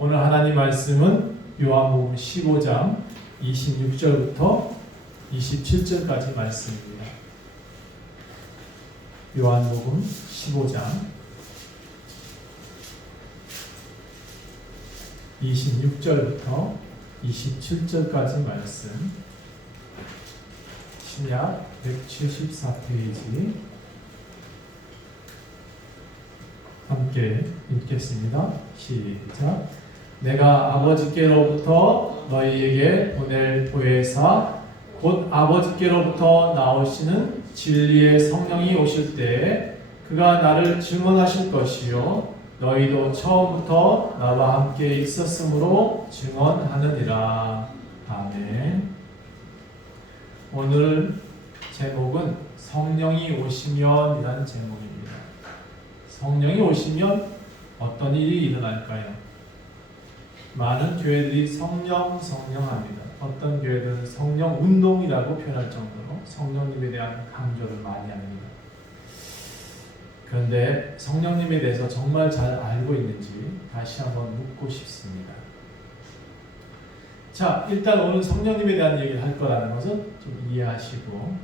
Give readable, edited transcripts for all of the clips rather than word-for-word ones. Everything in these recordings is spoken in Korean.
오늘 하나님 말씀은 요한복음 15장 26절부터 27절까지 말씀입니다. 요한복음 15장 26절부터 27절까지 말씀, 신약 174페이지 함께 읽겠습니다. 시작. 내가 아버지께로부터 너희에게 보낼 보혜사 곧 아버지께로부터 나오시는 진리의 성령이 오실 때에 그가 나를 증언하실 것이요 너희도 처음부터 나와 함께 있었으므로 증언하느니라. 아멘. 오늘 제목은 성령이 오시면 이라는 제목입니다. 성령이 오시면 어떤 일이 일어날까요? 많은 교회들이 성령 합니다. 어떤 교회들은 성령 운동이라고 표현할 정도로 성령님에 대한 강조를 많이 합니다. 그런데 성령님에 대해서 정말 잘 알고 있는지 다시 한번 묻고 싶습니다. 자, 일단 오늘 성령님에 대한 얘기를 할 거라는 것은 좀 이해하시고,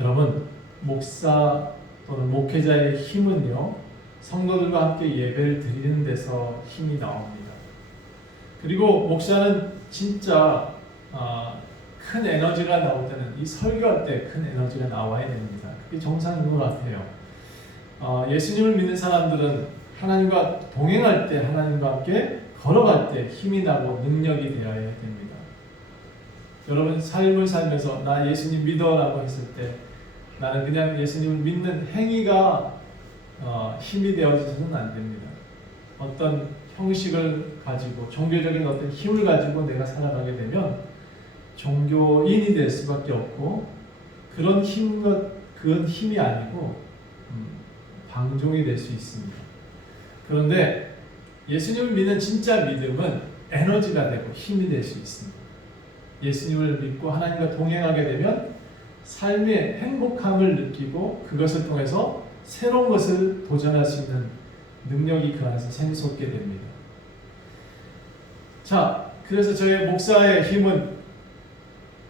여러분, 목사 또는 목회자의 힘은요, 성도들과 함께 예배를 드리는 데서 힘이 나옵니다. 그리고 목사는 진짜 큰 에너지가 나올 때는 이 설교할 때 큰 에너지가 나와야 됩니다. 그게 정상인 것 같아요. 예수님을 믿는 사람들은 하나님과 동행할 때, 하나님과 함께 걸어갈 때 힘이 나고 능력이 되어야 됩니다. 여러분, 삶을 살면서 나 예수님 믿어라고 했을 때 나는 그냥 예수님을 믿는 행위가 힘이 되어져서는 안 됩니다. 어떤 형식을 가지고 종교적인 어떤 힘을 가지고 내가 살아가게 되면 종교인이 될 수밖에 없고, 그런 힘이 아니고 방종이 될 수 있습니다. 그런데 예수님을 믿는 진짜 믿음은 에너지가 되고 힘이 될 수 있습니다. 예수님을 믿고 하나님과 동행하게 되면 삶의 행복함을 느끼고 그것을 통해서 새로운 것을 도전할 수 있는 능력이 그 안에서 샘솟게 됩니다. 자, 그래서 저희 목사의 힘은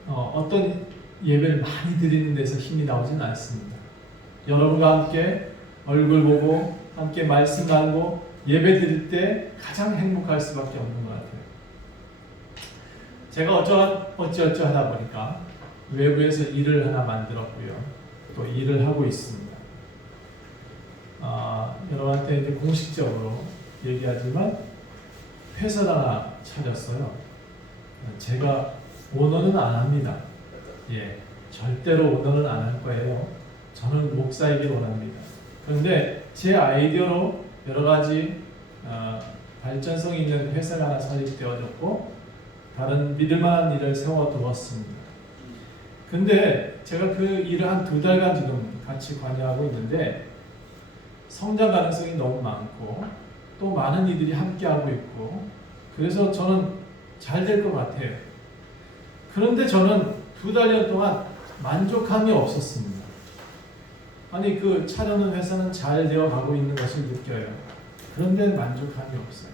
어떤 예배를 많이 드리는 데서 힘이 나오진 않습니다. 여러분과 함께 얼굴 보고 함께 말씀 나누고 예배 드릴 때 가장 행복할 수밖에 없는 것 같아요. 제가 어찌어찌 하다 보니까 외부에서 일을 하나 만들었고요. 또 일을 하고 있습니다. 여러분한테 이제 공식적으로 얘기하지만 회사를 하나 차렸어요. 제가 오너는 안 합니다. 절대로 오너는 안 할 거예요. 저는 목사이길 원합니다. 그런데 제 아이디어로 여러 가지 발전성 있는 회사가 하나 설립되어졌고 다른 믿을만한 일을 세워두었습니다. 근데 제가 그 일을 한 2달간 지금 같이 관여하고 있는데 성장 가능성이 너무 많고 또 많은 이들이 함께하고 있고, 그래서 저는 잘 될 것 같아요. 그런데 저는 2달 동안 만족함이 없었습니다. 아니, 그 차려놓은 회사는 잘 되어 가고 있는 것을 느껴요. 그런데 만족함이 없어요.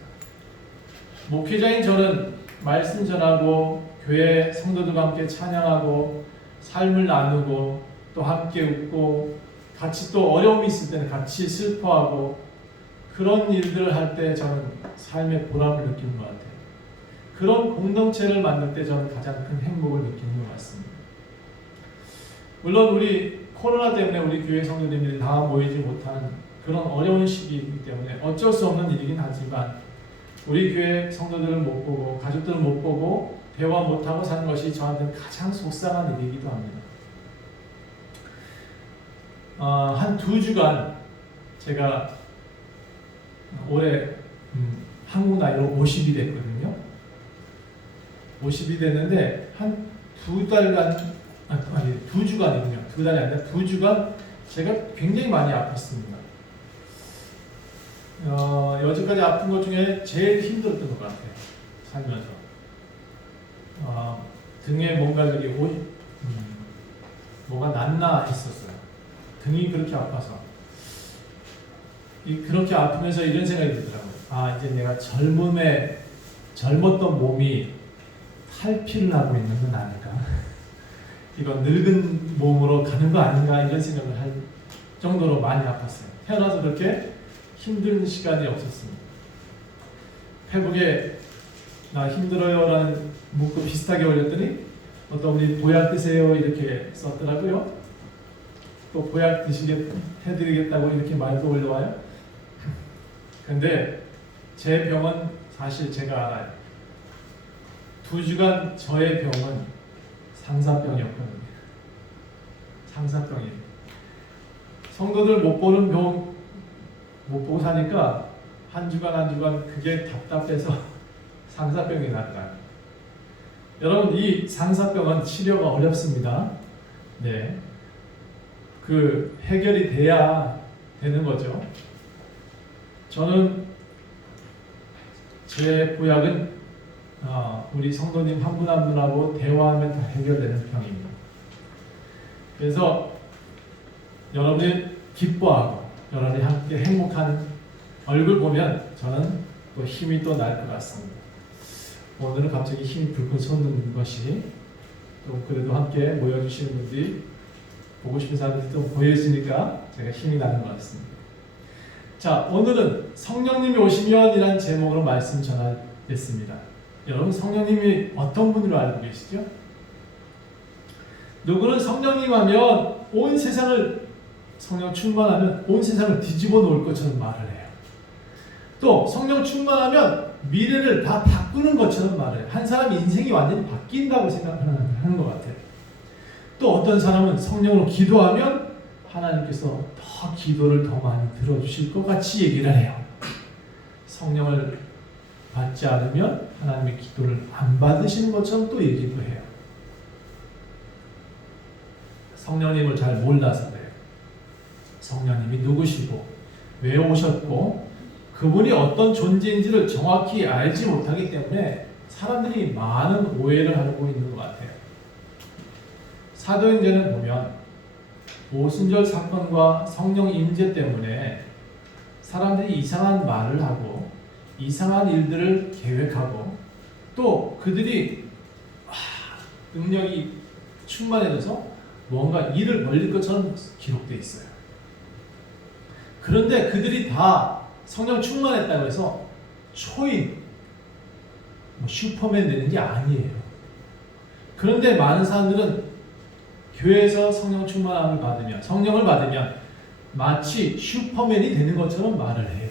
목회자인 저는 말씀 전하고 교회 성도들과 함께 찬양하고 삶을 나누고 또 함께 웃고 같이 또 어려움이 있을 때는 같이 슬퍼하고 그런 일들을 할 때 저는 삶의 보람을 느끼는 것 같아요. 그런 공동체를 만들 때 저는 가장 큰 행복을 느끼는 것 같습니다. 물론 우리 코로나 때문에 우리 교회 성도님들이 다 모이지 못하는 그런 어려운 시기이기 때문에 어쩔 수 없는 일이긴 하지만 우리 교회 성도들을 못 보고 가족들을 못 보고 대화 못하고 사는 것이 저한테는 가장 속상한 일이기도 합니다. 한 2주간 제가 올해 한국 나이로 50이 됐거든요. 50이 됐는데 한 2달간, 아니 2주간이군요. 2달이 아니라 2주간 제가 굉장히 많이 아팠습니다. 여지까지 아픈 것 중에 제일 힘들었던 것 같아요. 살면서. 등에 뭔가 뭐가 났나 했었어요. 등이 그렇게 아파서. 그렇게 아프면서 이런 생각이 들더라고요. 이제 내가 젊었던 몸이 탈피를 하고 있는 건 아닌가? 이건 늙은 몸으로 가는 거 아닌가? 이런 생각을 할 정도로 많이 아팠어요. 태어나서 그렇게 힘든 시간이 없었습니다. 페북에 나 힘들어요 라는 문구 비슷하게 올렸더니 어떤 분이 보약 드세요 이렇게 썼더라고요. 또 보약 해드리겠다고 이렇게 말도 올려와요. 근데 제 병은 사실 제가 알아요. 2주간 저의 병은 상사병이었거든요. 상사병이에요. 성도들 못 보는 병 못 보고 사니까 한 주간 그게 답답해서 상사병이 났다. 여러분 이 상사병은 치료가 어렵습니다. 네, 그 해결이 돼야 되는 거죠. 저는 제 보약은 우리 성도님 한 분 한 분하고 대화하면 다 해결되는 병입니다. 그래서 여러분이 기뻐하고 여러분이 함께 행복한 얼굴 보면 저는 또 힘이 또 날 것 같습니다. 오늘은 갑자기 힘이 불끈 솟는 것이 또 그래도 함께 모여주시는 분들이 보고 싶은 사람들이 또 보여지니까 제가 힘이 나는 것 같습니다. 자, 오늘은 성령님이 오시면 이라는 제목으로 말씀 전하겠습니다. 여러분 성령님이 어떤 분으로 알고 계시죠? 누구는 성령님 하면 온 세상을 성령 충만하면 온 세상을 뒤집어 놓을 것처럼 말을 해요. 또 성령 충만하면 미래를 다 바꾸는 것처럼 말을 해요. 한 사람의 인생이 완전히 바뀐다고 생각하는 것 같아요. 또 어떤 사람은 성령으로 기도하면 하나님께서 더 기도를 더 많이 들어주실 것 같이 얘기를 해요. 성령을 받지 않으면 하나님의 기도를 안 받으시는 것처럼 또 얘기도 해요. 성령님을 잘 몰라서 그래요. 성령님이 누구시고 왜 오셨고 그분이 어떤 존재인지를 정확히 알지 못하기 때문에 사람들이 많은 오해를 하고 있는 것 같아요. 사도행전을 보면 오순절 사건과 성령 임재 때문에 사람들이 이상한 말을 하고 이상한 일들을 계획하고 또 그들이 능력이 충만해져서 뭔가 일을 벌릴 것처럼 기록되어 있어요. 그런데 그들이 다 성령 충만했다고 해서 초인, 슈퍼맨 되는 게 아니에요. 그런데 많은 사람들은 교회에서 성령 충만함을 받으면, 성령을 받으면 마치 슈퍼맨이 되는 것처럼 말을 해요.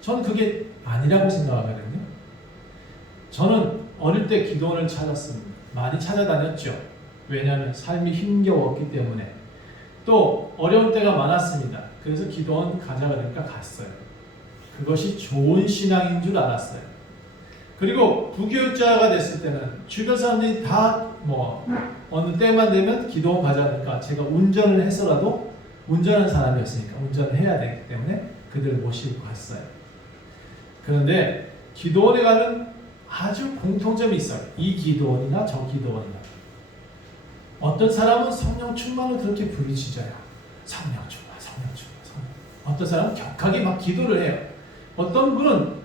저는 그게 아니라고 생각하거든요. 저는 어릴 때 기도원을 찾았습니다. 많이 찾아다녔죠. 왜냐하면 삶이 힘겨웠기 때문에. 또 어려운 때가 많았습니다. 그래서 기도원 가자 그러니까 갔어요. 그것이 좋은 신앙인 줄 알았어요. 그리고 부교육자가 됐을 때는 주변 사람들이 다 어느 때만 되면 기도원 가자 그러니까 제가 운전을 해서라도 운전하는 사람이었으니까 운전을 해야 되기 때문에 그들을 모시고 갔어요. 그런데 기도원에 가면 아주 공통점이 있어요. 이 기도원이나 저 기도원이나. 어떤 사람은 성령 충만을 그렇게 부르짖어요. 성령 충만, 성령 충만, 성령. 어떤 사람은 격하게 막 기도를 해요. 어떤 분은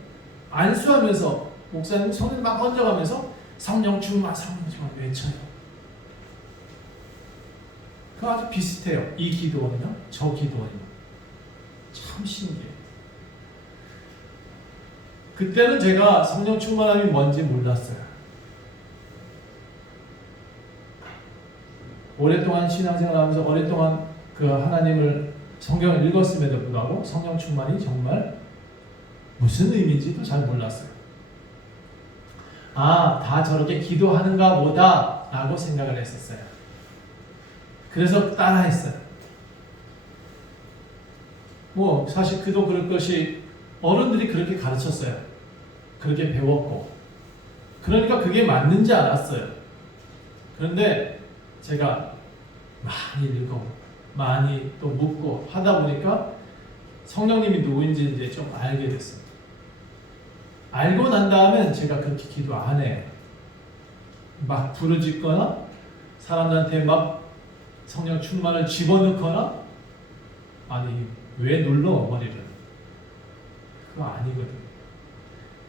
안수하면서 목사님 손을 막 얹어가면서 성령 충만, 성령 충만 외쳐요. 그 아주 비슷해요. 이 기도원이나 저 기도원이나. 참 신기해요. 그때는 제가 성령 충만함이 뭔지 몰랐어요. 오랫동안 신앙생활하면서 오랫동안 그 하나님을 성경을 읽었음에도 불구하고 성령 충만이 정말 무슨 의미인지도 잘 몰랐어요. 다 저렇게 기도하는가 보다 라고 생각을 했었어요. 그래서 따라했어요. 사실 그도 그럴 것이 어른들이 그렇게 가르쳤어요. 그렇게 배웠고. 그러니까 그게 맞는지 알았어요. 그런데 제가 많이 읽고 많이 또 묻고 하다 보니까 성령님이 누구인지 이제 좀 알게 됐어요. 알고 난 다음엔 제가 그렇게 기도 안 해요. 막 부르짖거나 사람들한테 막 성령 충만을 집어넣거나 왜 눌러 머리를. 그거 아니거든.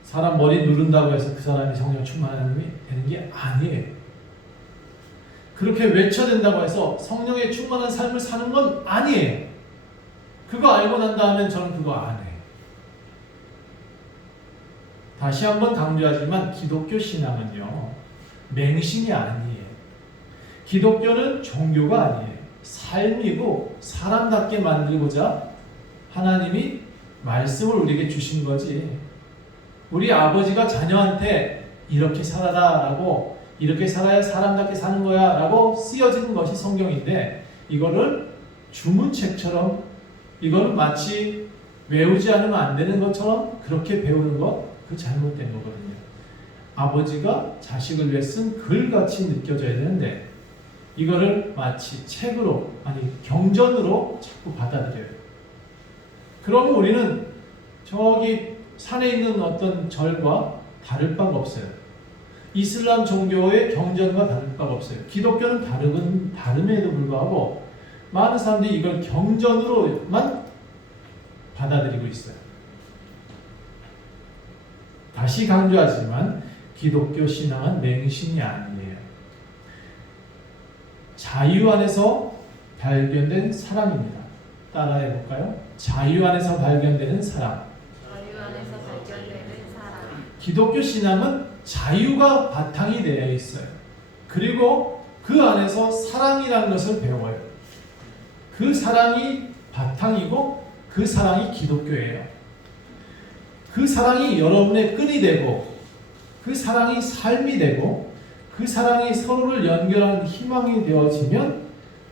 사람 머리 누른다고 해서 그 사람이 성령 충만함이 되는 게 아니에요. 그렇게 외쳐댄다고 해서 성령에 충만한 삶을 사는 건 아니에요. 그거 알고 난 다음엔 저는 그거 안 해요. 다시 한번 강조하지만 기독교 신앙은요, 맹신이 아니에요. 기독교는 종교가 아니에요. 삶이고 사람답게 만들고자 하나님이 말씀을 우리에게 주신 거지. 우리 아버지가 자녀한테 이렇게 살아라 라고, 이렇게 살아야 사람답게 사는 거야 라고 쓰여진 것이 성경인데, 이거를 주문책처럼, 이거는 마치 외우지 않으면 안 되는 것처럼 그렇게 배우는 것, 그 잘못된 거거든요. 아버지가 자식을 위해 쓴 글같이 느껴져야 되는데, 이거를 마치 책으로, 아니 경전으로 자꾸 받아들여요. 그러면 우리는 저기 산에 있는 어떤 절과 다를 바가 없어요. 이슬람 종교의 경전과 다를 바가 없어요. 기독교는 다름에도 불구하고 많은 사람들이 이걸 경전으로만 받아들이고 있어요. 다시 강조하지만 기독교 신앙은 맹신이 아니에요. 자유 안에서 발견된 사랑입니다. 따라해 볼까요? 자유 안에서 발견되는 사랑. 자유 안에서 발견되는 사랑. 기독교 신앙은 자유가 바탕이 되어 있어요. 그리고 그 안에서 사랑이라는 것을 배워요. 그 사랑이 바탕이고 그 사랑이 기독교예요. 그 사랑이 여러분의 끈이 되고, 그 사랑이 삶이 되고, 그 사랑이 서로를 연결하는 희망이 되어지면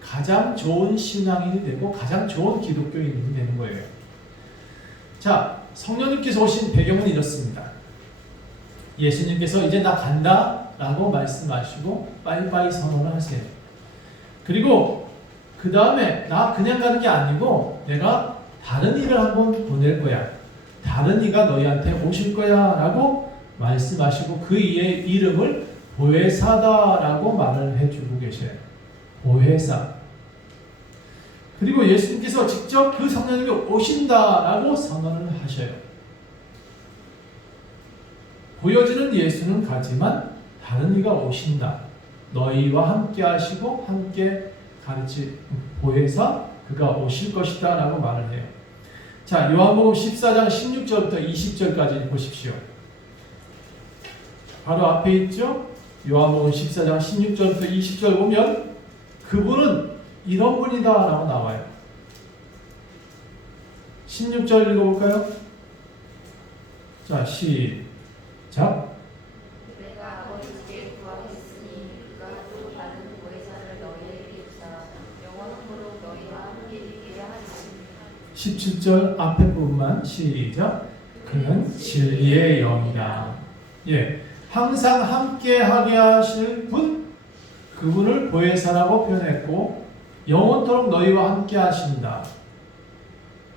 가장 좋은 신앙인이 되고 가장 좋은 기독교인이 되는 거예요. 자, 성령님께서 오신 배경은 이렇습니다. 예수님께서 이제 나 간다 라고 말씀하시고 빠이빠이 선언을 하세요. 그리고 그 다음에 나 그냥 가는 게 아니고 내가 다른 이를 한번 보낼 거야. 다른 이가 너희한테 오실 거야 라고 말씀하시고 그 이의 이름을 보혜사다라고 말을 해주고 계셔요. 보혜사. 그리고 예수님께서 직접 그 성령님이 오신다라고 선언을 하셔요. 보여지는 예수는 가지만 다른 이가 오신다. 너희와 함께 하시고 함께 보혜사 그가 오실 것이다 라고 말을 해요. 자, 요한복음 14장 16절부터 20절까지 보십시오. 바로 앞에 있죠? 요한복음 14장 16절부터 20절 보면 그분은 이런 분이다 라고 나와요. 16절 읽어볼까요? 자, 시작. 내가 아버지께 구하겠으니 그가 또 다른 보혜사를 너희에게 주사 영원토록 너희와 함께 있게 하시니. 17절 앞에 부분만 시작. 그는 진리의 영이다. 예, 항상 함께하게 하실 분, 그분을 보혜사라고 표현했고 영원토록 너희와 함께 하신다.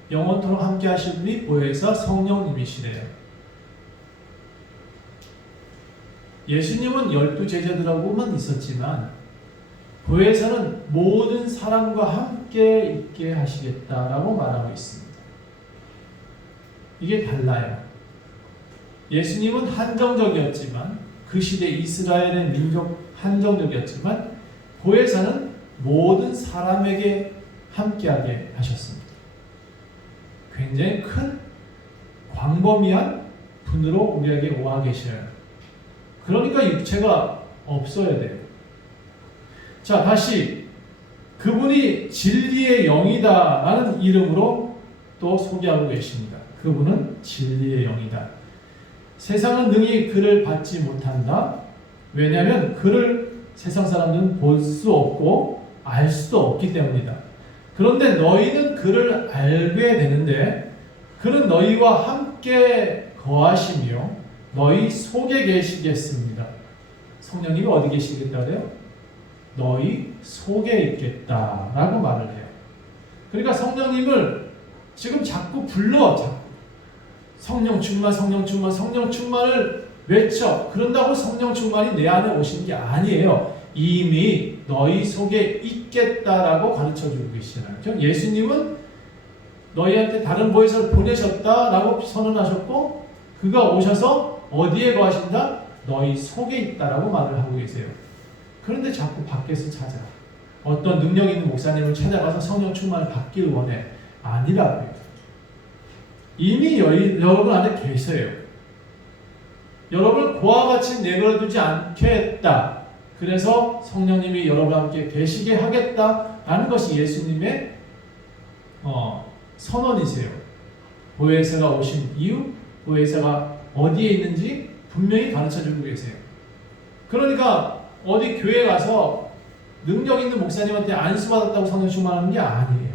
영원토록 함께 하실 분이 보혜사 성령님이시래요. 예수님은 12제자들하고만 있었지만 보혜사는 모든 사람과 함께 있게 하시겠다라고 말하고 있습니다. 이게 달라요. 예수님은 한정적이었지만 그 시대 이스라엘의 민족 한정적이었지만 보혜사는 모든 사람에게 함께하게 하셨습니다. 굉장히 큰 광범위한 분으로 우리에게 와 계셔요. 그러니까 육체가 없어야 돼요. 자, 다시 그분이 진리의 영이다 라는 이름으로 또 소개하고 계십니다. 그분은 진리의 영이다. 세상은 능히 그를 받지 못한다. 왜냐하면 그를 세상 사람들은 볼 수 없고 알 수도 없기 때문이다. 그런데 너희는 그를 알게 되는데 그는 너희와 함께 거하시며 너희 속에 계시겠습니다. 성령님이 어디 계시겠다 그래요? 너희 속에 있겠다라고 말을 해요. 그러니까 성령님을 지금 자꾸 불러. 성령 충만, 성령 충만, 성령 충만을 외쳐. 그런다고 성령 충만이 내 안에 오시는 게 아니에요. 이미 너희 속에 있겠다라고 가르쳐주고 계시잖아요. 예수님은 너희한테 다른 보혜사를 보내셨다라고 선언하셨고 그가 오셔서 어디에 거하신다? 너희 속에 있다라고 말을 하고 계세요. 그런데 자꾸 밖에서 찾아. 어떤 능력 있는 목사님을 찾아가서 성령 충만을 받기를 원해. 아니라고요. 이미 여러분 안에 계세요. 여러분을 고와 같이 내버려두지 않겠다. 그래서 성령님이 여러분과 함께 계시게 하겠다라는 것이 예수님의 선언이세요. 보혜사가 오신 이유, 보혜사가 어디에 있는지 분명히 가르쳐주고 계세요. 그러니까 어디 교회 가서 능력 있는 목사님한테 안수받았다고 성령 충만하는 게 아니에요.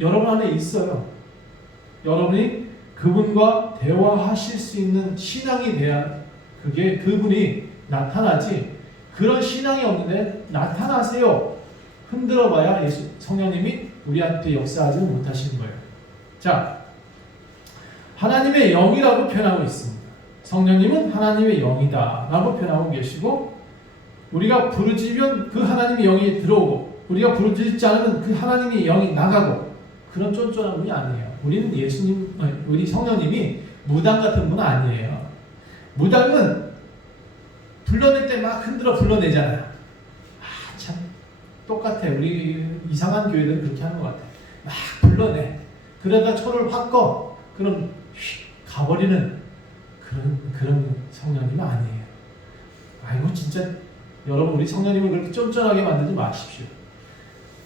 여러분 안에 있어요. 여러분이 그분과 대화하실 수 있는 신앙이 돼야 그게 그분이 나타나지. 그런 신앙이 없는데 나타나세요. 흔들어봐야 성령님이 우리한테 역사하지는 못하시는 거예요. 자, 하나님의 영이라고 표현하고 있습니다. 성령님은 하나님의 영이다 라고 표현하고 계시고 우리가 부르짖으면 그 하나님의 영이 들어오고 우리가 부르짖지 않으면 그 하나님의 영이 나가고 그런 쫀쫀한 분이 아니에요. 우리는 우리 성령님이 무당 같은 분은 아니에요. 무당은 불러낼 때 막 흔들어 불러내잖아요. 참 똑같아. 우리 이상한 교회들은 그렇게 하는 것 같아. 막 불러내. 그러다 초를 확 꺼. 그럼 휙 가버리는 그런 성령님은 아니에요. 아이고 진짜 여러분 우리 성령님을 그렇게 쫀쫀하게 만들지 마십시오.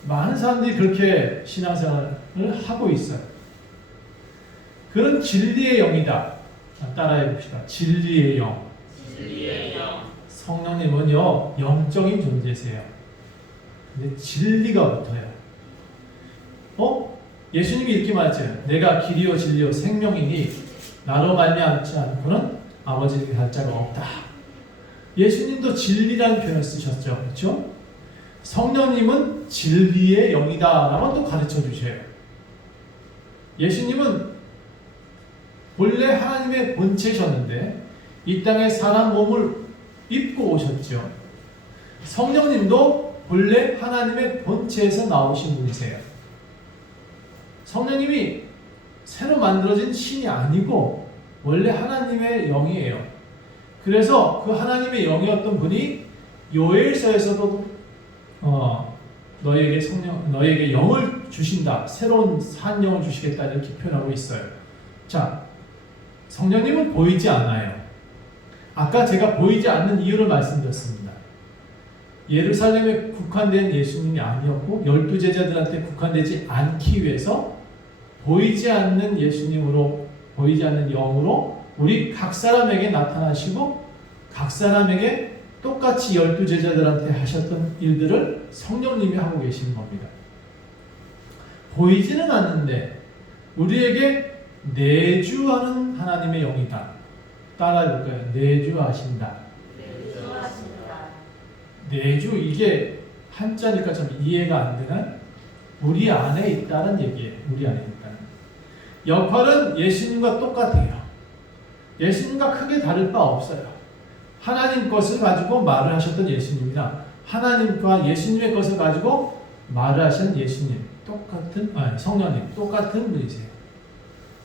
많은 사람들이 그렇게 신앙생활을 하고 있어요. 그런 진리의 영이다. 따라해 봅시다. 진리의 영. 진리의 영. 성령님은요 영적인 존재세요. 근데 진리가 붙어요. 예수님이 이렇게 말했잖아요. 내가 길이요 진리요 생명이니 나로 말미암지 않고는 아버지에게 갈 자가 없다. 예수님도 진리라는 표현을 쓰셨죠. 그렇죠? 성령님은 진리의 영이다 라고 또 가르쳐 주셔요. 예수님은 본래 하나님의 본체셨는데 이 땅에 사람 몸을 입고 오셨죠. 성령님도 본래 하나님의 본체에서 나오신 분이세요. 성령님이 새로 만들어진 신이 아니고 원래 하나님의 영이에요. 그래서 그 하나님의 영이었던 분이 요엘서에서도 너에게 영을 주신다. 새로운 산 영을 주시겠다. 이렇게 표현하고 있어요. 자, 성령님은 보이지 않아요. 아까 제가 보이지 않는 이유를 말씀드렸습니다. 예루살렘에 국한된 예수님이 아니었고 12제자들한테 국한되지 않기 위해서 보이지 않는 예수님으로 보이지 않는 영으로 우리 각 사람에게 나타나시고 각 사람에게 똑같이 12제자들한테 하셨던 일들을 성령님이 하고 계시는 겁니다. 보이지는 않는데 우리에게 내주하는 하나님의 영이다. 따라해볼까요? 내주하신다. 내주하신다. 내주 이게 한자니까 좀 이해가 안 되나? 우리 안에 있다는 얘기예요. 우리 안에 있다는. 역할은 예수님과 똑같아요. 예수님과 크게 다를 바 없어요. 하나님 것을 가지고 말을 하셨던 예수님이나 하나님과 예수님의 것을 가지고 말을 하신 예수님 성령님 똑같은 분이세요.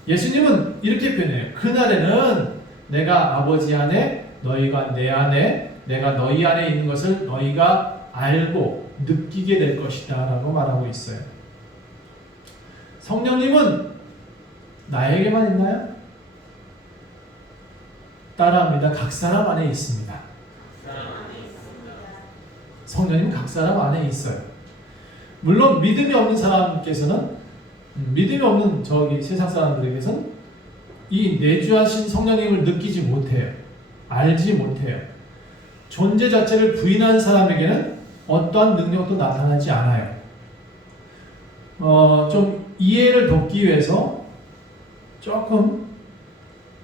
예수님은 이렇게 표현해요. 그날에는 내가 아버지 안에 너희가 내 안에 내가 너희 안에 있는 것을 너희가 알고 느끼게 될 것이다 라고 말하고 있어요. 성령님은 나에게만 있나요? 따라합니다. 각 사람 안에 있습니다. 성령님 각 사람 안에 있어요. 물론 믿음이 없는 사람께서는 믿음이 없는 세상 사람들에게서는 이 내주하신 성령님을 느끼지 못해요. 알지 못해요. 존재 자체를 부인하는 사람에게는 어떠한 능력도 나타나지 않아요. 좀 이해를 돕기 위해서 조금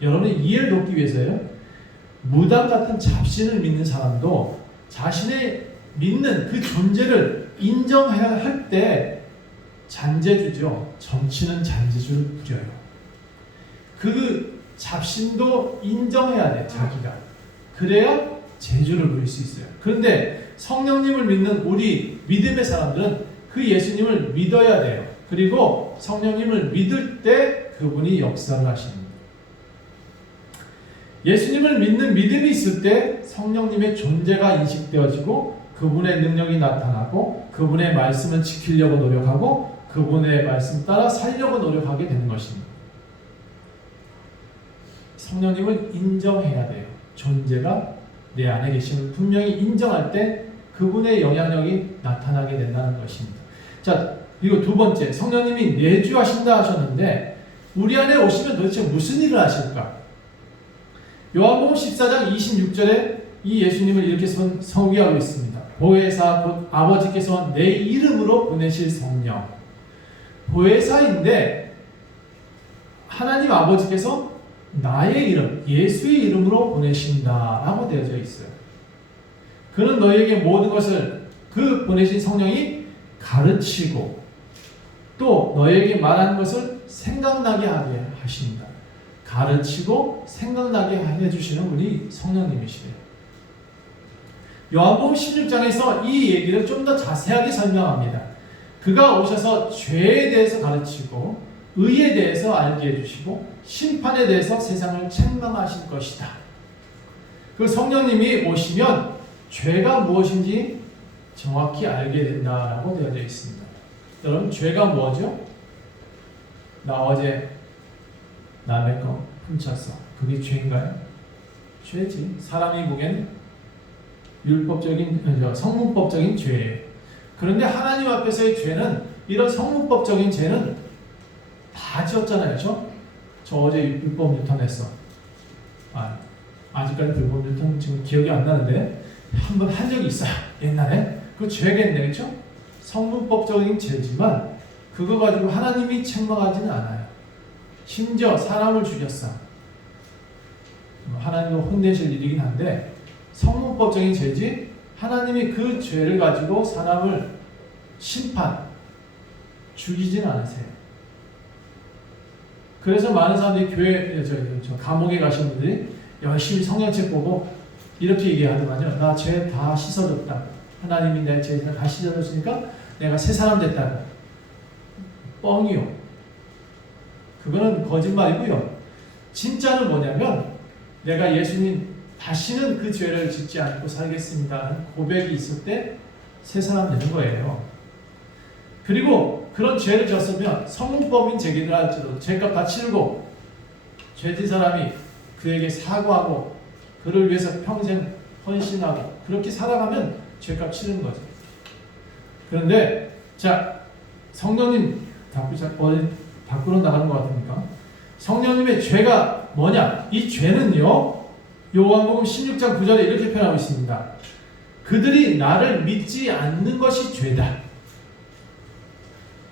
여러분의 이해를 돕기 위해서요. 무당 같은 잡신을 믿는 사람도 자신의 믿는 그 존재를 인정해야 할 때 잔재주죠. 정치는 잔재주를 부려요. 그 잡신도 인정해야 돼. 자기가. 그래야 재주를 부릴 수 있어요. 그런데 성령님을 믿는 우리 믿음의 사람들은 그 예수님을 믿어야 돼요. 그리고 믿고 성령님을 믿을 때 그분이 역사를 하십니다. 예수님을 믿는 믿음이 있을 때 성령님의 존재가 인식되어지고 그분의 능력이 나타나고 그분의 말씀을 지키려고 노력하고 그분의 말씀 따라 살려고 노력하게 되는 것입니다. 성령님을 인정해야 돼요. 존재가 내 안에 계심을 분명히 인정할 때 그분의 영향력이 나타나게 된다는 것입니다. 자, 그리고 두 번째, 성령님이 내주하신다 하셨는데 우리 안에 오시면 도대체 무슨 일을 하실까? 요한복음 14장 26절에 이 예수님을 이렇게 서기하고 있습니다. 보혜사 곧 아버지께서 내 이름으로 보내실 성령. 보혜사인데 하나님 아버지께서 나의 이름, 예수의 이름으로 보내신다라고 되어져 있어요. 그는 너희에게 모든 것을 그 보내신 성령이 가르치고 또 너희에게 말하는 것을 생각나게 하게 하신다. 가르치고 생각나게 해주시는 분이 성령님이시래요. 요한복음 16장에서 이 얘기를 좀 더 자세하게 설명합니다. 그가 오셔서 죄에 대해서 가르치고 의에 대해서 알게 해주시고 심판에 대해서 세상을 책망하실 것이다. 그 성령님이 오시면 죄가 무엇인지 정확히 알게 된다라고 되어져 있습니다. 여러분, 죄가 뭐죠? 나 어제 남의 거 훔쳤어. 그게 죄인가요? 죄지. 사람이 보기엔 성문법적인 죄예요. 그런데 하나님 앞에서의 죄는, 이런 성문법적인 죄는 다 지었잖아요. 저 어제 율법 유턴했어. 아직까지 율법 유턴 지금 기억이 안 나는데 한번 한 적이 있어요. 옛날에. 그 죄겠네. 그렇죠? 성문법적인 죄지만 그거 가지고 하나님이 책망하지는 않아요. 심지어 사람을 죽였어. 하나님을 혼내실 일이긴 한데 성문법적인 죄지 하나님이 그 죄를 가지고 사람을 죽이진 않으세요. 그래서 많은 사람들이 감옥에 가신 분들이 열심히 성경책 보고 이렇게 얘기하더만요. 나 죄 다 씻어줬다. 하나님이 내 죄를 다 씻어줬으니까 내가 새 사람 됐다고. 뻥이요. 그거는 거짓말이고요. 진짜는 뭐냐면 내가 예수님 다시는 그 죄를 짓지 않고 살겠습니다 하는 고백이 있을 때 새 사람 되는 거예요. 그리고 그런 죄를 졌으면 성문법인 죄기를 할지라도 죄값 다 치르고 죄진 사람이 그에게 사과하고 그를 위해서 평생 헌신하고 그렇게 살아가면 죄값 치르는 거죠. 그런데 자, 성령님 밖으로 나가는 것 같습니까? 성령님의 죄가 뭐냐? 이 죄는요, 요한복음 16장 9절에 이렇게 표현하고 있습니다. 그들이 나를 믿지 않는 것이 죄다.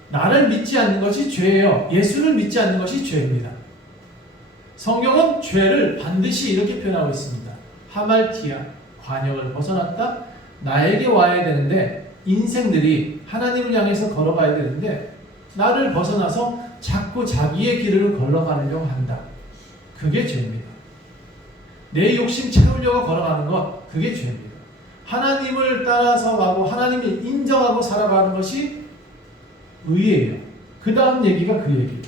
나를 믿지 않는 것이 죄예요. 예수를 믿지 않는 것이 죄입니다. 성경은 죄를 반드시 이렇게 표현하고 있습니다. 하말티아, 관역을 벗어났다. 나에게 와야 되는데 인생들이 하나님을 향해서 걸어가야 되는데 나를 벗어나서 자꾸 자기의 길을 걸어가려고 한다. 그게 죄입니다. 내 욕심 채우려고 걸어가는 것, 그게 죄입니다. 하나님을 따라서 가고 하나님을 인정하고 살아가는 것이 의예요. 그 다음 얘기가 그 얘기예요.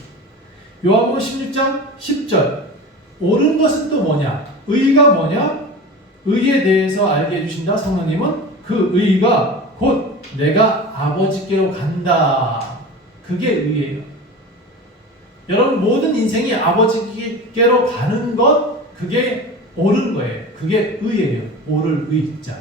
요한복음 16장 10절. 옳은 것은 또 뭐냐? 의가 뭐냐? 의에 대해서 알게 해주신다. 성령님은 그 의가 곧 내가 아버지께로 간다. 그게 의예요. 여러분, 모든 인생이 아버지께로 가는 것, 그게 옳은 거예요. 그게 의예요. 옳을 의자.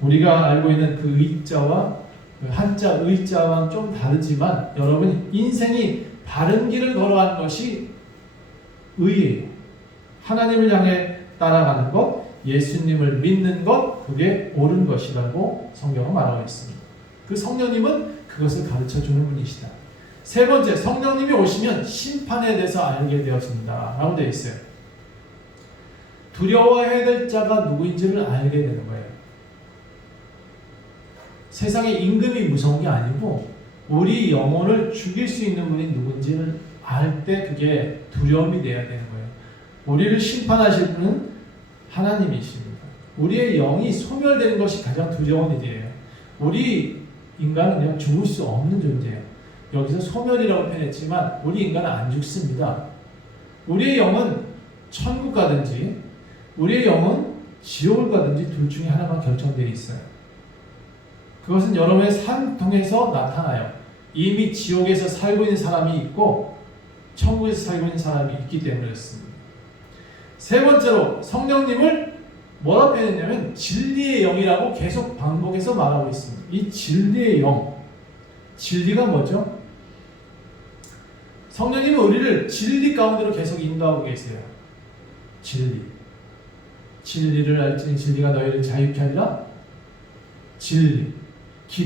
우리가 알고 있는 그 의자와 그 한자 의자와는 좀 다르지만 여러분, 인생이 바른 길을 걸어가는 것이 의예요. 하나님을 향해 따라가는 것, 예수님을 믿는 것, 그게 옳은 것이라고 성경은 말하고 있습니다. 그 성령님은 그것을 가르쳐주는 분이시다. 세 번째, 성령님이 오시면 심판에 대해서 알게 되어진다 라고 되어 있어요. 두려워해야 될 자가 누구인지를 알게 되는 거예요. 세상의 임금이 무서운 게 아니고 우리 영혼을 죽일 수 있는 분이 누군지를 알 때 그게 두려움이 돼야 되는 거예요. 우리를 심판하실 분은 하나님이십니다. 우리의 영이 소멸되는 것이 가장 두려운 일이에요. 우리 인간은 그냥 죽을 수 없는 존재예요. 여기서 소멸이라고 표현했지만 우리 인간은 안 죽습니다. 우리의 영은 천국 가든지 우리의 영은 지옥을 가든지 둘 중에 하나가 결정되어 있어요. 그것은 여러분의 삶 통해서 나타나요. 이미 지옥에서 살고 있는 사람이 있고 천국에서 살고 있는 사람이 있기 때문에 그렇습니다. 세 번째로 성령님을 뭐라고 표현했냐면 진리의 영이라고 계속 반복해서 말하고 있습니다. 이 진리의 영, 진리가 뭐죠? 성령님은 우리를 진리 가운데로 계속 인도하고 계세요. 진리를 알지니 진리가 너희를 자유케 하리라. 진리,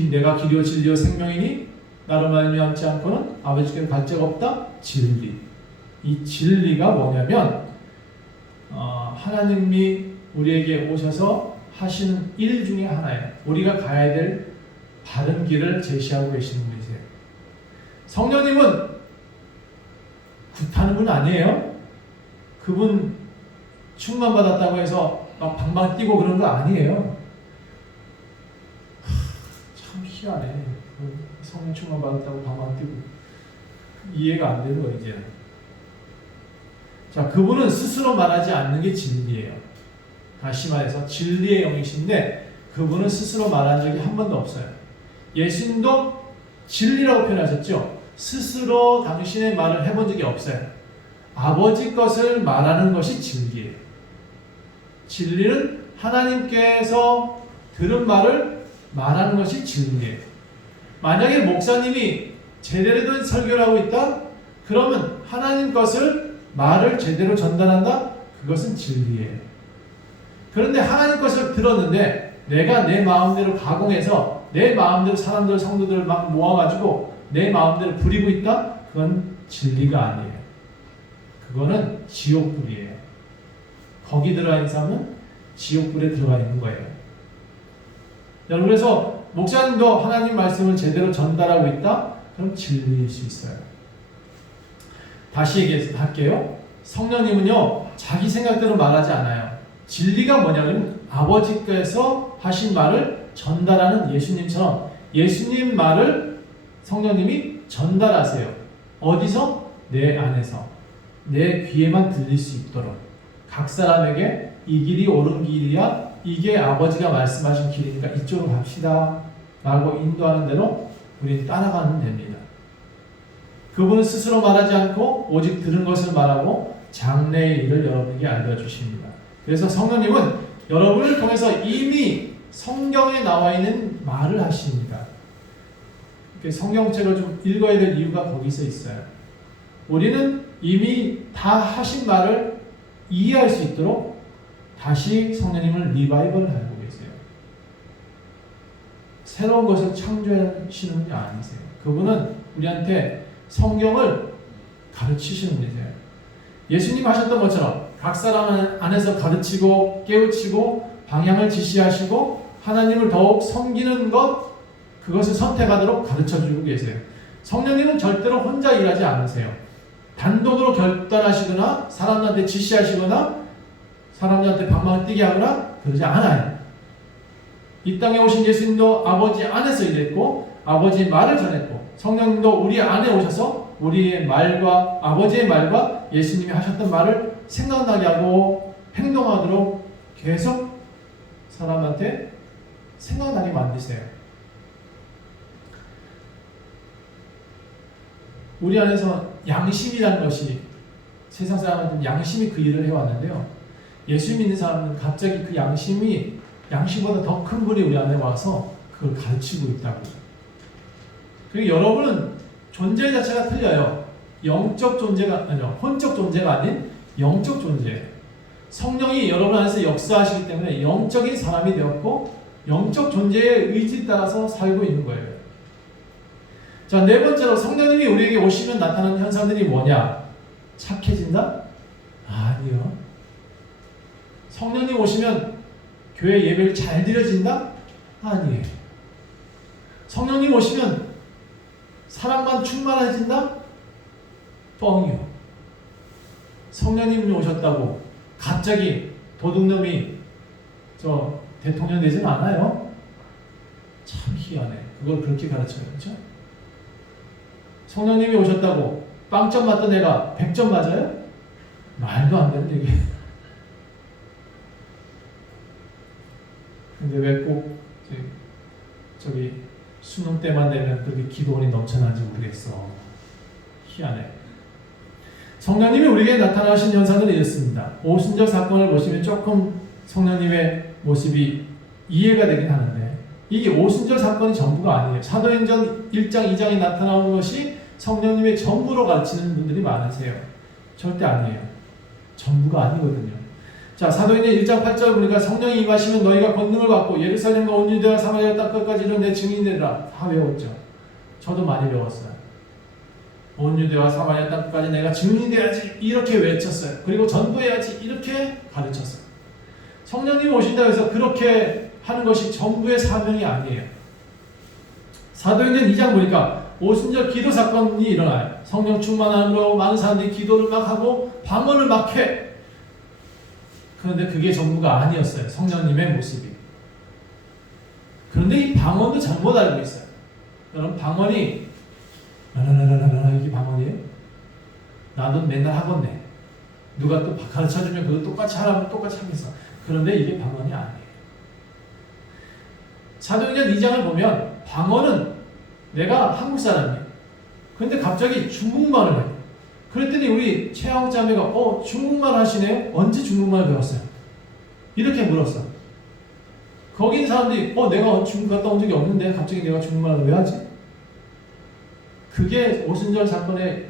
내가 길이요 진리요 생명이니 나로 말미암지 않고는 아버지께 갈 자가 없다. 진리. 이 진리가 뭐냐면 하나님이 우리에게 오셔서 하시는 일 중에 하나예요. 우리가 가야 될 바른 길을 제시하고 계시는 분이세요. 성령님은 굿하는 분 아니에요. 그분 충만 받았다고 해서 막 방방 뛰고 그런 거 아니에요. 참 희한해. 성령 충만 받았다고 방방 뛰고 이해가 안 되는 거 이제. 자, 그분은 스스로 말하지 않는 게 진리예요. 다시 말해서 진리의 영이신데 그분은 스스로 말한 적이 한 번도 없어요. 예수님도 진리라고 표현하셨죠. 스스로 당신의 말을 해본 적이 없어요. 아버지 것을 말하는 것이 진리예요. 진리는 하나님께서 들은 말을 말하는 것이 진리예요. 만약에 목사님이 제대로 된 설교를 하고 있다? 그러면 하나님 것을 말을 제대로 전달한다? 그것은 진리예요. 그런데 하나님 것을 들었는데 내가 내 마음대로 가공해서 내 마음대로 사람들, 성도들을 막 모아가지고 내 마음대로 부리고 있다? 그건 진리가 아니에요. 그거는 지옥불이에요. 거기 들어가 있는 사람은 지옥불에 들어가 있는 거예요. 여러분, 그래서 목사님도 하나님 말씀을 제대로 전달하고 있다? 그럼 진리일 수 있어요. 다시 얘기할게요. 성령님은요, 자기 생각대로 말하지 않아요. 진리가 뭐냐면 아버지께서 하신 말을 전달하는 예수님처럼 예수님 말을 성령님이 전달하세요. 어디서? 내 안에서. 내 귀에만 들릴 수 있도록. 각 사람에게 이 길이 옳은 길이야. 이게 아버지가 말씀하신 길이니까 이쪽으로 갑시다. 라고 인도하는 대로 우리는 따라가면 됩니다. 그분은 스스로 말하지 않고 오직 들은 것을 말하고 장래의 일을 여러분에게 알려주십니다. 그래서 성령님은 여러분을 통해서 이미 성경에 나와 있는 말을 하십니다. 성경책을 좀 읽어야 될 이유가 거기서 있어요. 우리는 이미 다 하신 말을 이해할 수 있도록 다시 성령님을 리바이벌 하고 계세요. 새로운 것을 창조하시는 분이 아니세요. 그분은 우리한테 성경을 가르치시는 분이세요. 예수님 하셨던 것처럼 각 사람 안에서 가르치고 깨우치고 방향을 지시하시고 하나님을 더욱 섬기는 것, 그것을 선택하도록 가르쳐주고 계세요. 성령님은 절대로 혼자 일하지 않으세요. 단독으로 결단하시거나 사람들한테 지시하시거나 사람들한테 방망을 뛰게 하거나 그러지 않아요. 이 땅에 오신 예수님도 아버지 안에서 일했고 아버지의 말을 전했고 성령님도 우리 안에 오셔서 우리의 말과 아버지의 말과 예수님이 하셨던 말을 생각나게 하고 행동하도록 계속 사람한테 생각나게 만드세요. 우리 안에서 양심이라는 것이 세상 사람한테는 양심이 그 일을 해왔는데요. 예수 믿는 사람은 갑자기 그 양심이 양심보다 더 큰 분이 우리 안에 와서 그걸 가르치고 있다고. 그리고 여러분은 존재 자체가 틀려요. 영적 존재가 아니요, 혼적 존재가 아닌 영적 존재. 성령이 여러분 안에서 역사하시기 때문에 영적인 사람이 되었고 영적 존재의 의지에 따라서 살고 있는 거예요. 자, 네 번째로 성령님이 우리에게 오시면 나타나는 현상들이 뭐냐? 착해진다? 아니요. 성령님 오시면 교회 예배를 잘 드려진다? 아니에요. 성령님 오시면 사랑만 충만해진다? 뻥이요. 성령님이 오셨다고 갑자기 도둑놈이 저 대통령 되지는 않아요. 참 희한해. 그걸 그렇게 가르쳐요. 그렇죠? 성령님이 오셨다고 빵점 맞던 애가 100점 맞아요? 말도 안 되는 얘기. 근데 왜 꼭 저기 수능 때만 되면 그렇게 기도원이 넘쳐나는지 모르겠어. 희한해. 성령님이 우리에게 나타나신 현상은 이렇습니다. 오순절 사건을 보시면 조금 성령님의 모습이 이해가 되긴 하는데 이게 오순절 사건이 전부가 아니에요. 사도행전 1장 2장에 나타나는 것이 성령님의 전부로 가르치는 분들이 많으세요. 절대 아니에요. 전부가 아니거든요. 자, 사도행전 1장 8절 보니까 성령이 임하시면 너희가 권능을 받고 예루살렘과 온 유대와 사마리아 땅 끝까지 이런 내 증인이 되리라. 다 외웠죠. 저도 많이 배웠어요. 온 유대와 사마리아 땅 끝까지 내가 증인이 돼야지 이렇게 외쳤어요. 그리고 전도해야지 이렇게 가르쳤어요. 성령님이 오신다고 해서 그렇게 하는 것이 전부의 사명이 아니에요. 사도행전 2장 보니까 오순절 기도 사건이 일어나요. 성령 충만함으로 많은 사람들이 기도를 막 하고 방언을 막 해. 그런데 그게 전부가 아니었어요. 성령님의 모습이. 그런데 이 방언도 잘못 알고 있어요. 여러분 방언이 라라라라라 이게 방언이에요? 나도 맨날 하겠네. 누가 또 가르쳐주면 그거 똑같이 하라면 똑같이 하겠어. 그런데 이게 방언이 아니에요. 사도행전 2장을 보면 방언은 내가 한국 사람이에요. 그런데 갑자기 중국말을 해요. 그랬더니 우리 최하우 자매가 중국말 하시네요? 언제 중국말 배웠어요? 이렇게 물었어. 거기 있는 사람들이 내가 중국 갔다 온 적이 없는데 갑자기 내가 중국말을 왜 하지? 그게 오순절 사건의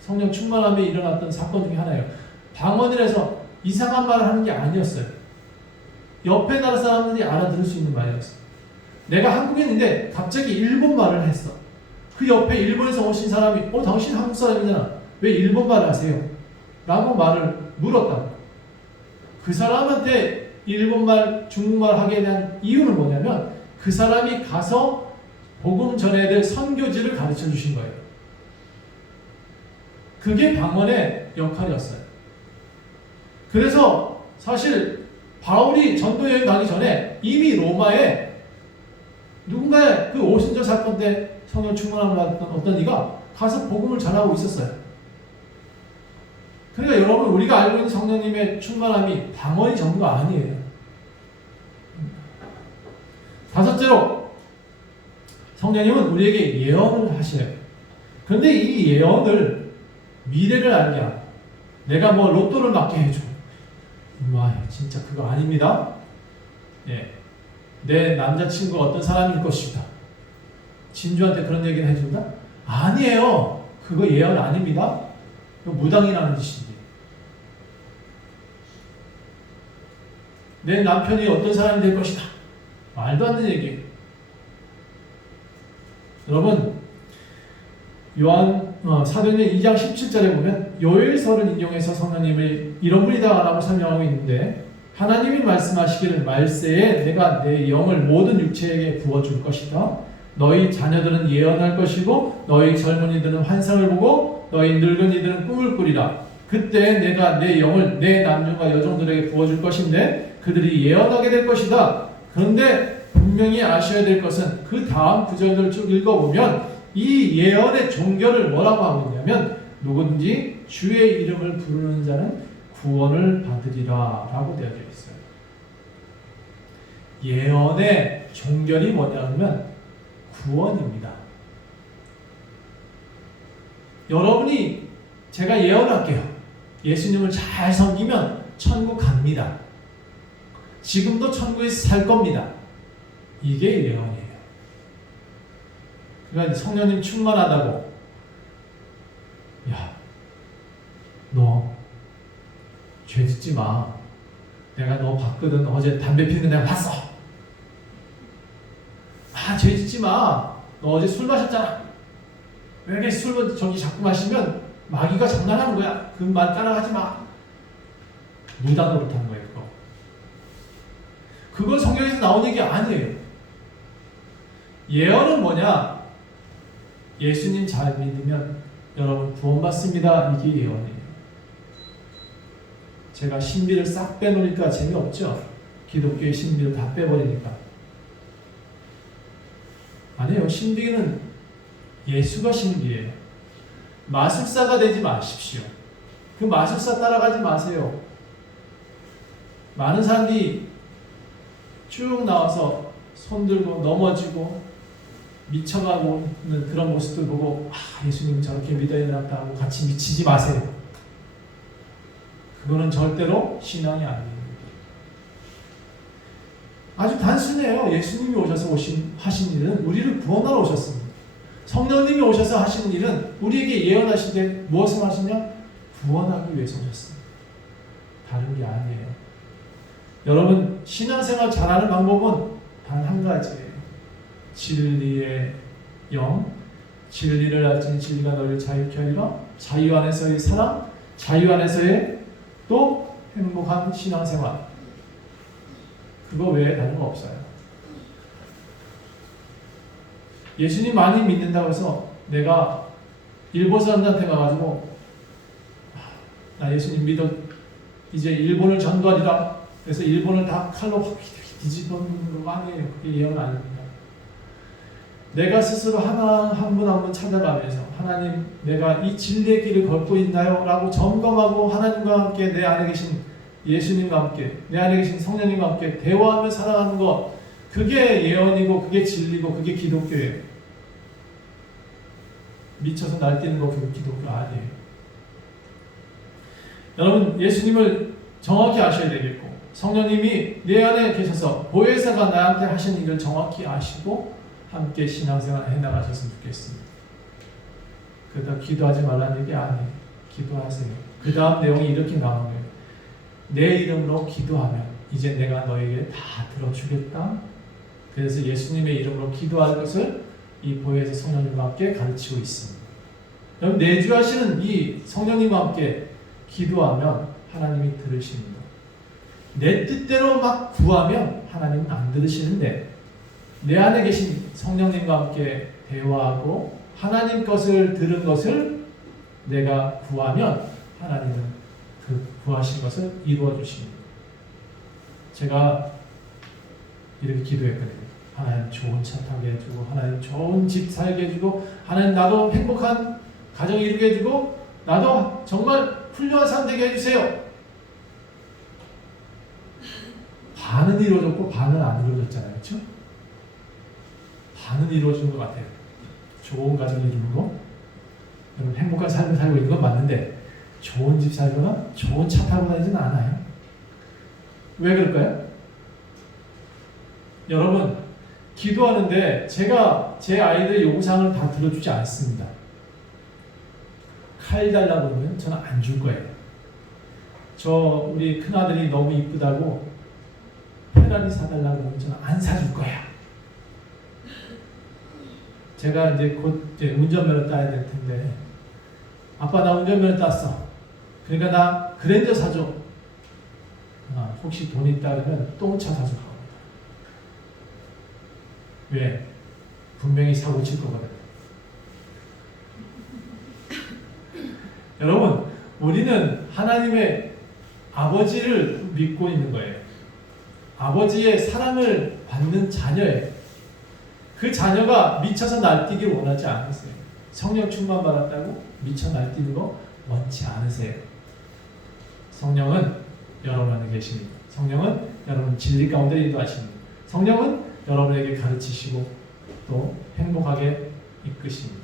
성령 충만함에 일어났던 사건 중에 하나예요. 방언이라서 이상한 말을 하는 게 아니었어요. 옆에 나라 사람들이 알아들을 수 있는 말이었어요. 내가 한국인인데 갑자기 일본말을 했어. 그 옆에 일본에서 오신 사람이 당신 한국 사람이잖아. 왜 일본말을 하세요? 라고 말을 물었다. 그 사람한테 일본말, 중국말 하게 대한 이유는 뭐냐면 그 사람이 가서 복음 전해야 될 선교지를 가르쳐 주신 거예요. 그게 방언의 역할이었어요. 그래서 사실 바울이 전도여행 가기 전에 이미 로마에 누군가의 그 오순절 사건 때 성령 충만함을 받았던 어떤 이가 가서 복음을 전하고 있었어요. 그러니까 여러분 우리가 알고 있는 성령님의 충만함이 방언이 전부가 아니에요. 다섯째로 성령님은 우리에게 예언을 하셔요. 그런데 이 예언을 미래를 알게 하고 내가 로또를 맞게 해줘. 진짜 그거 아닙니다. 예. 내 남자친구가 어떤 사람일 것이다. 진주한테 그런 얘기를 해준다? 아니에요. 그거 예언 아닙니다. 무당이라는 짓인데. 내 남편이 어떤 사람이 될 것이다. 말도 안 되는 얘기예요. 여러분 사도행전 2장 17절에 보면 요엘서를 인용해서 성령님을 이런 분이다 라고 설명하고 있는데 하나님이 말씀하시기를 말세에 내가 내 영을 모든 육체에게 부어줄 것이다. 너희 자녀들은 예언할 것이고 너희 젊은이들은 환상을 보고 너희 늙은이들은 꿈을 꾸리라. 그때 내가 내 영을 내 남녀와 여종들에게 부어줄 것인데 그들이 예언하게 될 것이다. 그런데 분명히 아셔야 될 것은 그 다음 구절들을 쭉 읽어보면 이 예언의 종결을 뭐라고 하고 있냐면 누구든지 주의 이름을 부르는 자는 구원을 받으리라 라고 되어져 있어요. 예언의 종결이 뭐냐면 구원입니다. 여러분이 제가 예언할게요. 예수님을 잘 섬기면 천국 갑니다. 지금도 천국에서 살 겁니다. 이게 예언이에요. 그러니까 성령님 충만하다고 너 죄 짓지 마. 내가 너 봤거든. 어제 담배 피는 거 내가 봤어. 죄 짓지 마. 너 어제 술 마셨잖아. 왜 이렇게 술 자꾸 마시면 마귀가 장난하는 거야. 그 말 따라하지 마. 무당 노릇하는 거예요. 그건 성경에서 나온 얘기 아니에요. 예언은 뭐냐? 예수님 잘 믿으면 여러분 구원받습니다. 이게 예언이에요. 제가 신비를 싹 빼놓으니까 재미없죠? 기독교의 신비를 다 빼버리니까. 아니에요. 신비는 예수가 신비예요. 마술사가 되지 마십시오. 그 마술사 따라가지 마세요. 많은 사람들이 쭉 나와서 손 들고 넘어지고 미쳐가고 있는 그런 모습들 보고 예수님 저렇게 믿어야 되나 하고 같이 미치지 마세요. 그거는 절대로 신앙이 아니에요. 아주 단순해요. 예수님이 오셔서 하신 일은 우리를 구원하러 오셨습니다. 성령님이 오셔서 하시는 일은 우리에게 예언하실 때 무엇을 하시냐? 구원하기 위해서 오셨습니다. 다른 게 아니에요. 여러분, 신앙생활 잘하는 방법은 단 한 가지예요. 진리의 영, 진리를 알지니 진리가 너희를 자유케 하리라. 자유 안에서의 사랑, 자유 안에서의 또 행복한 신앙생활. 그거 외에 다른 거 없어요. 예수님 많이 믿는다고 해서 내가 일본 사람들한테 가가지고 나 예수님 믿어 이제 일본을 전도하리라. 그래서 일본을 다 칼로 확 뒤집어놓는 거 아니에요. 그게 예언 아닙니다. 내가 스스로 한 분 한 분 찾아가면서 하나님 내가 이 진리의 길을 걷고 있나요? 라고 점검하고 하나님과 함께 내 안에 계신 예수님과 함께 내 안에 계신 성령님과 함께 대화하며 살아가는 것, 그게 예언이고 그게 진리고 그게 기독교예요. 미쳐서 날뛰는 거 그게 기독교 아니에요. 여러분, 예수님을 정확히 아셔야 되겠고 성령님이 내 안에 계셔서 보혜사가 나한테 하신 일을 정확히 아시고 함께 신앙생활 해나가셨으면 좋겠습니다. 그러다 기도하지 말라는 얘기 아니에요. 기도하세요. 그 다음 내용이 이렇게 나오는 거예요. 내 이름으로 기도하면 이제 내가 너에게 다 들어주겠다. 그래서 예수님의 이름으로 기도할 것을 이 보혜사 성령님과 함께 가르치고 있습니다. 여러분, 내주하시는 이 성령님과 함께 기도하면 하나님이 들으십니다. 내 뜻대로 막 구하면 하나님은 안 들으시는데 내 안에 계신 성령님과 함께 대화하고 하나님 것을 들은 것을 내가 구하면 하나님은 그 구하신 것을 이루어 주십니다. 제가 이렇게 기도했거든요. 하나님 좋은 차 타게 해주고 하나님 좋은 집 살게 해주고 하나님 나도 행복한 가정 이루게 해주고 나도 정말 훌륭한 사람 되게 해주세요. 반은 이루어졌고 반은 안 이루어졌잖아요. 그렇죠? 반은 이루어지는 것 같아요. 좋은 가정 이루는 거, 여러분 행복한 삶을 살고 있는 건 맞는데 좋은 집 살거나 좋은 차 타고 다니지는 않아요. 왜 그럴까요? 여러분, 기도하는데 제가 제 아이들의 요구사항을 다 들어주지 않습니다. 칼 달라고 그러면 저는 안 줄 거예요. 우리 큰아들이 너무 이쁘다고 페라리 사달라고 그러면 저는 안 사줄 거야. 제가 이제 곧 운전면허 따야 될 텐데 아빠 나 운전면허 땄어. 그러니까 나 그랜저 사줘. 혹시 돈 있다 그러면 똥차 사줘. 왜? 분명히 사고 칠 거거든. 여러분, 우리는 하나님의 아버지를 믿고 있는 거예요. 아버지의 사랑을 받는 자녀예요. 그 자녀가 미쳐서 날뛰기를 원하지 않으세요. 성령 충만 받았다고 미쳐 날뛰는 거 원치 않으세요. 성령은 여러분 안에 계십니다. 성령은 여러분 진리 가운데 인도하십니다. 성령은 여러분에게 가르치시고 또 행복하게 이끄십니다.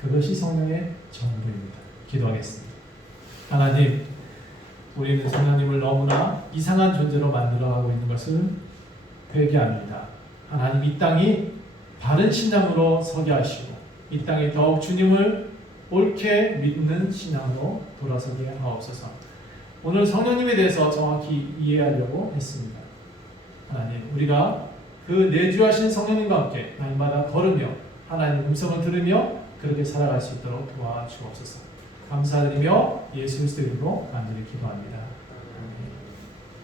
그것이 성령의 전부입니다. 기도하겠습니다. 하나님, 우리는 성령님을 너무나 이상한 존재로 만들어가고 있는 것을 회개합니다. 하나님, 이 땅이 바른 신앙으로 서게 하시고 이 땅이 더욱 주님을 옳게 믿는 신앙으로 돌아서게 하옵소서. 오늘 성령님에 대해서 정확히 이해하려고 했습니다. 하나님, 우리가 그 내주하신 성령님과 함께 날마다 걸으며 하나님 음성을 들으며 그렇게 살아갈 수 있도록 도와주옵소서. 감사드리며 예수 그리스도 이름으로 간절히 기도합니다. 아멘.